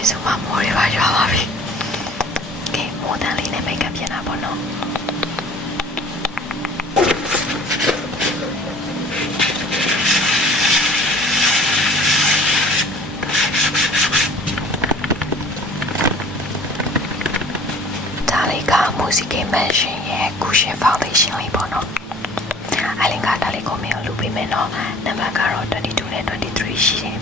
Okay, so I'm worried about you all. Okay, more than lean makeup yet up or no. Dalika music mention ye cushion foundation libono. I think I daliko me lupi meno number caro 22 and 23 she.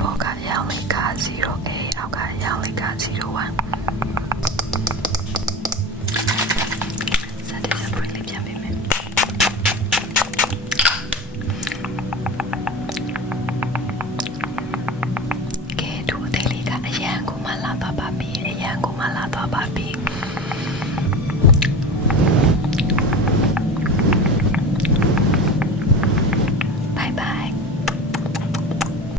ဘောကအရောင်လေးက0A အောက်ကအရောင်လေးက01